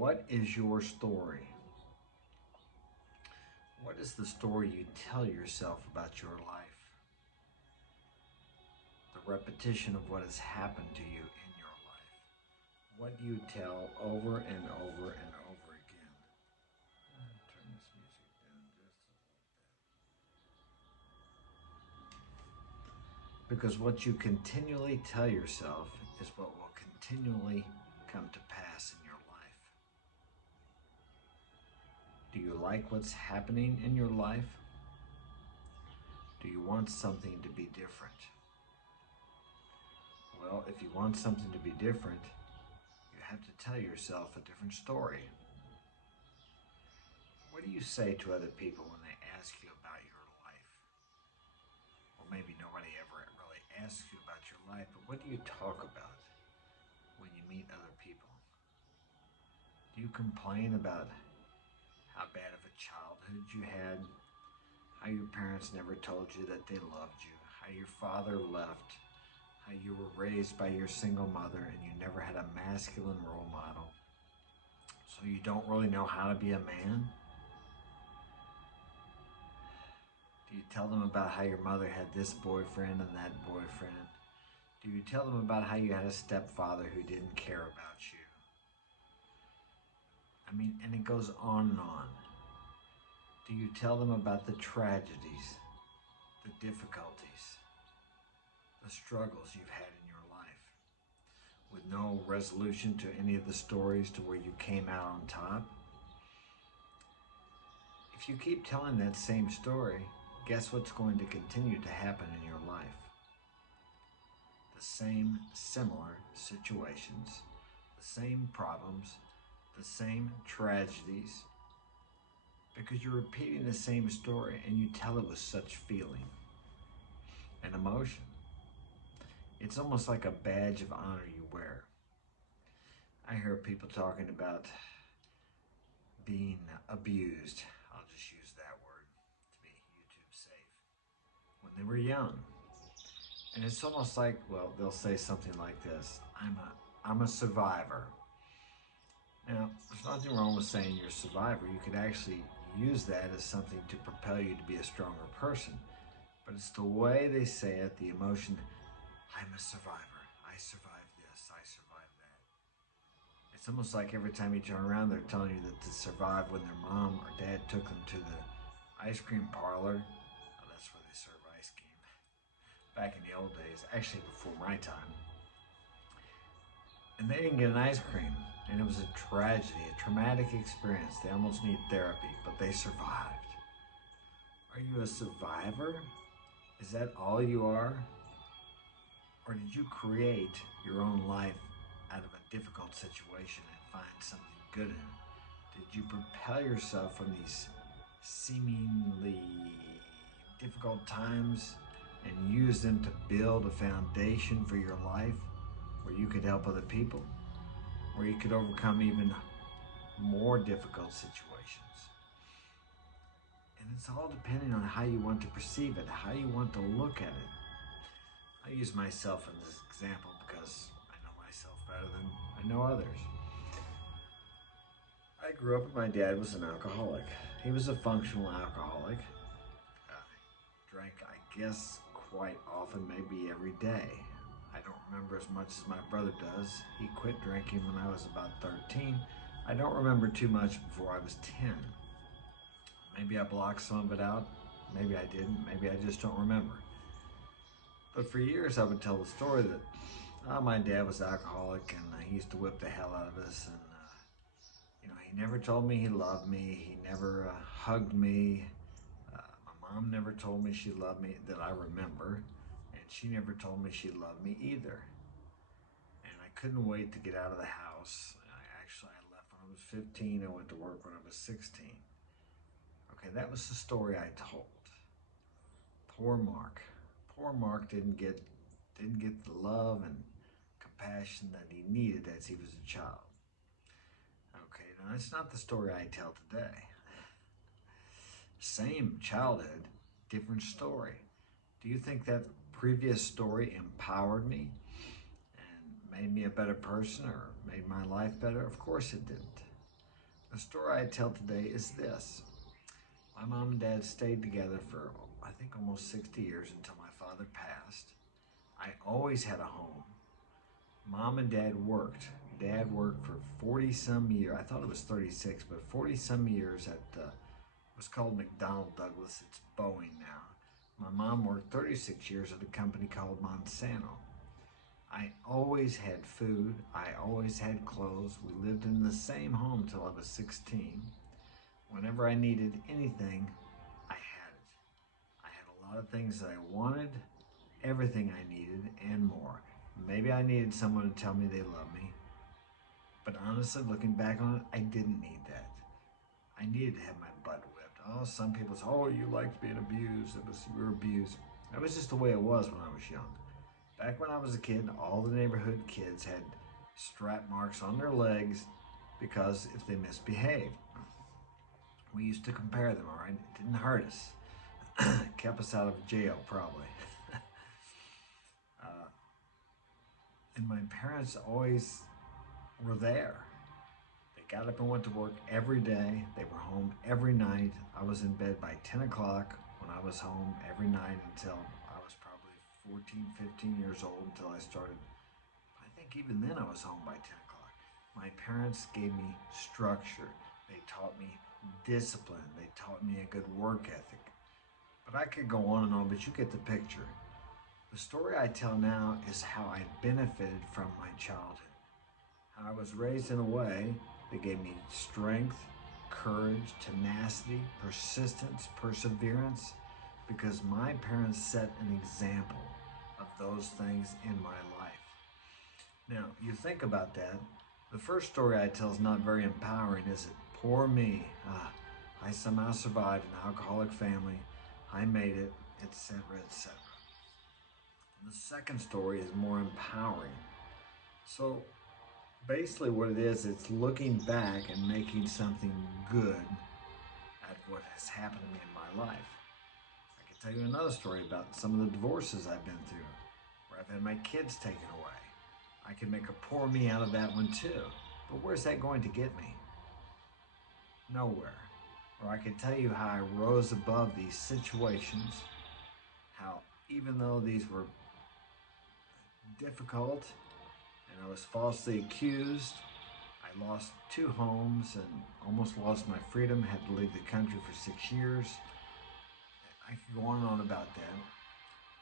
What is your story? What is the story you tell yourself about your life? The repetition of what has happened to you in your life. What do you tell over and over and over again? Turn this music down just a little bit. Because what you continually tell yourself is what will continually come to pass in your life. Do you like what's happening in your life? Do you want something to be different? Well, if you want something to be different, you have to tell yourself a different story. What do you say to other people when they ask you about your life? Well, maybe nobody ever really asks you about your life, but what do you talk about when you meet other people? Do you complain about how bad of a childhood you had, how your parents never told you that they loved you, how your father left, how you were raised by your single mother and you never had a masculine role model, so you don't really know how to be a man? Do you tell them about how your mother had this boyfriend and that boyfriend? Do you tell them about how you had a stepfather who didn't care about you? I mean, and it goes on and on. Do you tell them about the tragedies, the difficulties, the struggles you've had in your life, with no resolution to any of the stories to where you came out on top? If you keep telling that same story, guess what's going to continue to happen in your life? The same similar situations, the same problems, the same tragedies, because you're repeating the same story and you tell it with such feeling and emotion. It's almost like a badge of honor you wear. I hear people talking about being abused. I'll just use that word to be YouTube safe. When they were young. And it's almost like, well, they'll say something like this: I'm a survivor. Now, there's nothing wrong with saying you're a survivor. You could actually use that as something to propel you to be a stronger person. But it's the way they say it, the emotion. I'm a survivor. I survived this. I survived that. It's almost like every time you turn around, they're telling you that to survive when their mom or dad took them to the ice cream parlor. Oh, that's where they serve ice cream. Back in the old days, actually before my time. And they didn't get an ice cream. And it was a tragedy, a traumatic experience. They almost need therapy, but they survived. Are you a survivor? Is that all you are? Or did you create your own life out of a difficult situation and find something good in it? Did you propel yourself from these seemingly difficult times and use them to build a foundation for your life where you could help other people, where you could overcome even more difficult situations? And it's all depending on how you want to perceive it, how you want to look at it. I use myself in this example because I know myself better than I know others. I grew up and my dad was an alcoholic. He was a functional alcoholic. Drank, I guess, quite often, maybe every day. I don't remember as much as my brother does. He quit drinking when I was about 13. I don't remember too much before I was 10. Maybe I blocked some of it out. Maybe I didn't. Maybe I just don't remember. But for years I would tell the story that my dad was alcoholic and he used to whip the hell out of us. And, he never told me he loved me. He never hugged me. My mom never told me she loved me that I remember. And she never told me she loved me either. And I couldn't wait to get out of the house. I left when I was 15. I went to work when I was 16. Okay, that was the story I told. Poor Mark. Poor Mark didn't get the love and compassion that he needed as he was a child. Okay, now that's not the story I tell today. Same childhood, different story. Do you think that previous story empowered me and made me a better person or made my life better? Of course it didn't. The story I tell today is this. My mom and dad stayed together for, I think, almost 60 years until my father passed. I always had a home. Mom and dad worked. Dad worked for 40 some years. I thought it was 36, but 40 some years at what's called McDonnell Douglas. It's Boeing now. My mom worked 36 years at a company called Monsanto. I always had food. I always had clothes. We lived in the same home till I was 16. Whenever I needed anything, I had it. I had a lot of things that I wanted, everything I needed, and more. Maybe I needed someone to tell me they love me, but honestly, looking back on it, I didn't need that. I needed to have my butt whipped. Oh, some people say, "Oh, you liked being abused. You were abused." That was just the way it was when I was young. Back when I was a kid, all the neighborhood kids had strap marks on their legs because if they misbehaved. We used to compare them, all right? It didn't hurt us. It kept us out of jail, probably. uh, and my parents always were there. They got up and went to work every day. They were home every night. I was in bed by 10 o'clock when I was home every night until I was probably 14, 15 years old until I started. I think even then I was home by 10 o'clock. My parents gave me structure. They taught me discipline. They taught me a good work ethic. But I could go on and on, but you get the picture. The story I tell now is how I benefited from my childhood. How I was raised in a way that gave me strength, courage, tenacity, persistence, perseverance, because my parents set an example of those things in my life. Now, you think about that. The first story I tell is not very empowering, is it? Poor me. I somehow survived an alcoholic family. I made it, etc., etc. The second story is more empowering. So basically what it is, it's looking back and making something good at what has happened to me in my life. I can tell you another story about some of the divorces I've been through, where I've had my kids taken away. I can make a poor me out of that one too. But where's that going to get me? Nowhere. Or I can tell you how I rose above these situations, how even though these were difficult and I was falsely accused, I lost 2 homes and almost lost my freedom, had to leave the country for 6 years. I could go on and on about that.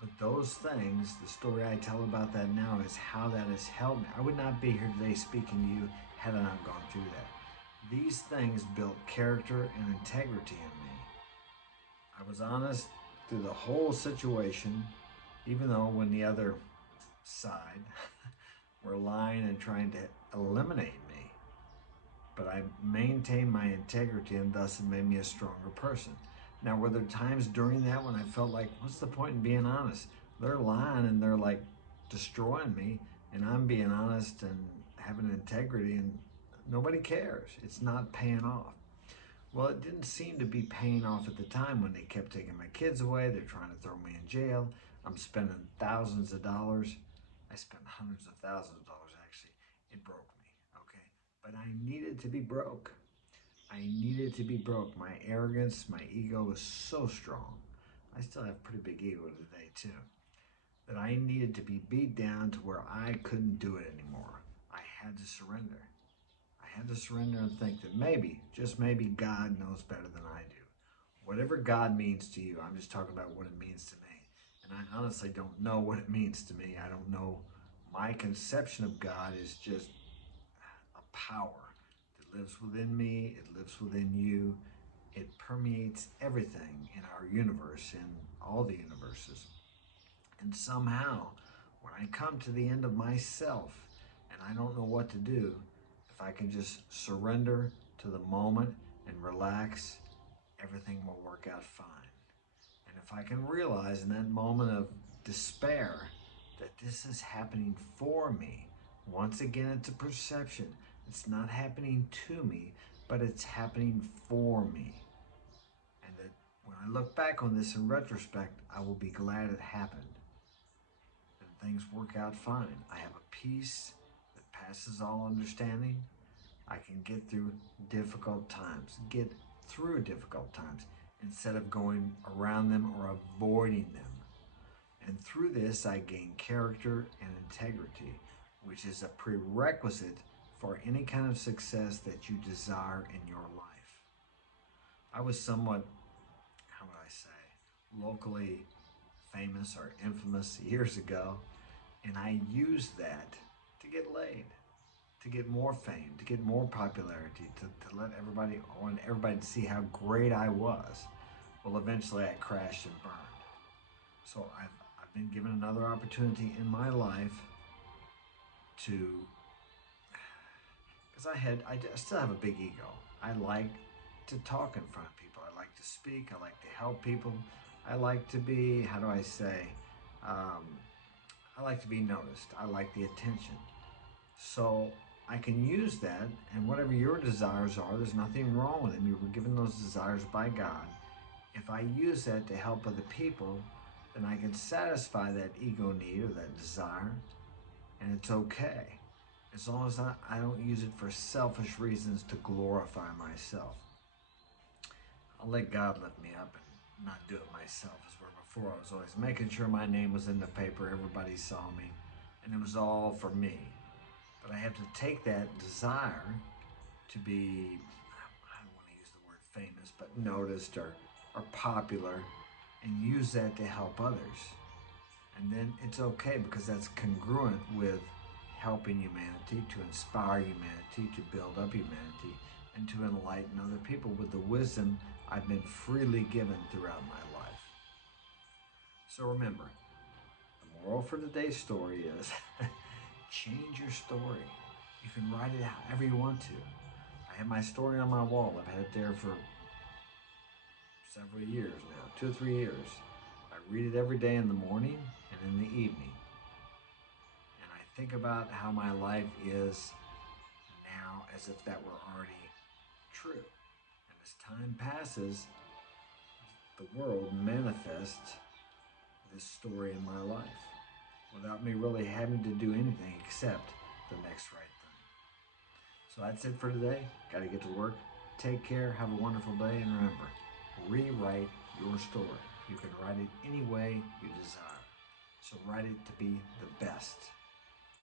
But those things, the story I tell about that now is how that has helped me. I would not be here today speaking to you had I not gone through that. These things built character and integrity in me. I was honest through the whole situation, even though when the other side were lying and trying to eliminate me. But I maintained my integrity, and thus it made me a stronger person. Now, were there times during that when I felt like, what's the point in being honest? They're lying and they're like destroying me, and I'm being honest and having integrity, and nobody cares. It's not paying off. Well, it didn't seem to be paying off at the time when they kept taking my kids away. They're trying to throw me in jail. I'm spending thousands of dollars. I spent hundreds of thousands of dollars actually. It broke me, okay? But I needed to be broke. I needed to be broke. My arrogance, my ego was so strong. I still have a pretty big ego today too. That I needed to be beat down to where I couldn't do it anymore. I had to surrender. I had to surrender and think that maybe, just maybe, God knows better than I do. Whatever God means to you, I'm just talking about what it means to me. And I honestly don't know what it means to me. I don't know. My conception of God is just a power that lives within me, it lives within you, it permeates everything in our universe, in all the universes. And somehow, when I come to the end of myself and I don't know what to do, if I can just surrender to the moment and relax, everything will work out fine. And if I can realize in that moment of despair that this is happening for me, once again, it's a perception. It's not happening to me, but it's happening for me. And that when I look back on this in retrospect, I will be glad it happened. And things work out fine. I have a peace that passes all understanding. I can and get through difficult times. Get through difficult times instead of going around them or avoiding them. And through this, I gain character and integrity, which is a prerequisite for any kind of success that you desire in your life. I was somewhat, how would I say, locally famous or infamous years ago, and I used that to get laid, to get more fame, to get more popularity, to let everybody, I wanted everybody to see how great I was. Well, eventually I crashed and burned. So I've been given another opportunity in my life to, because I still have a big ego. I like to talk in front of people. I like to speak. I like to help people. I like to be, how do I say, I like to be noticed. I like the attention. So I can use that, and whatever your desires are, there's nothing wrong with them. You were given those desires by God. If I use that to help other people, then I can satisfy that ego need or that desire, and it's okay. As long as I don't use it for selfish reasons to glorify myself. I'll let God lift me up and not do it myself. As where before I was always making sure my name was in the paper, everybody saw me, and it was all for me. But I have to take that desire to be, I don't want to use the word famous, but noticed or popular, and use that to help others. And then it's okay because that's congruent with helping humanity, to inspire humanity, to build up humanity, and to enlighten other people with the wisdom I've been freely given throughout my life. So remember, the moral for today's story is change your story. You can write it however you want to. I have my story on my wall. I've had it there for several years now, 2 or 3 years. I read it every day in the morning and in the evening. And I think about how my life is now as if that were already true. And as time passes, the world manifests this story in my life without me really having to do anything except the next right thing. So that's it for today. Got to get to work. Take care. Have a wonderful day. And remember, rewrite your story. You can write it any way you desire. So write it to be the best.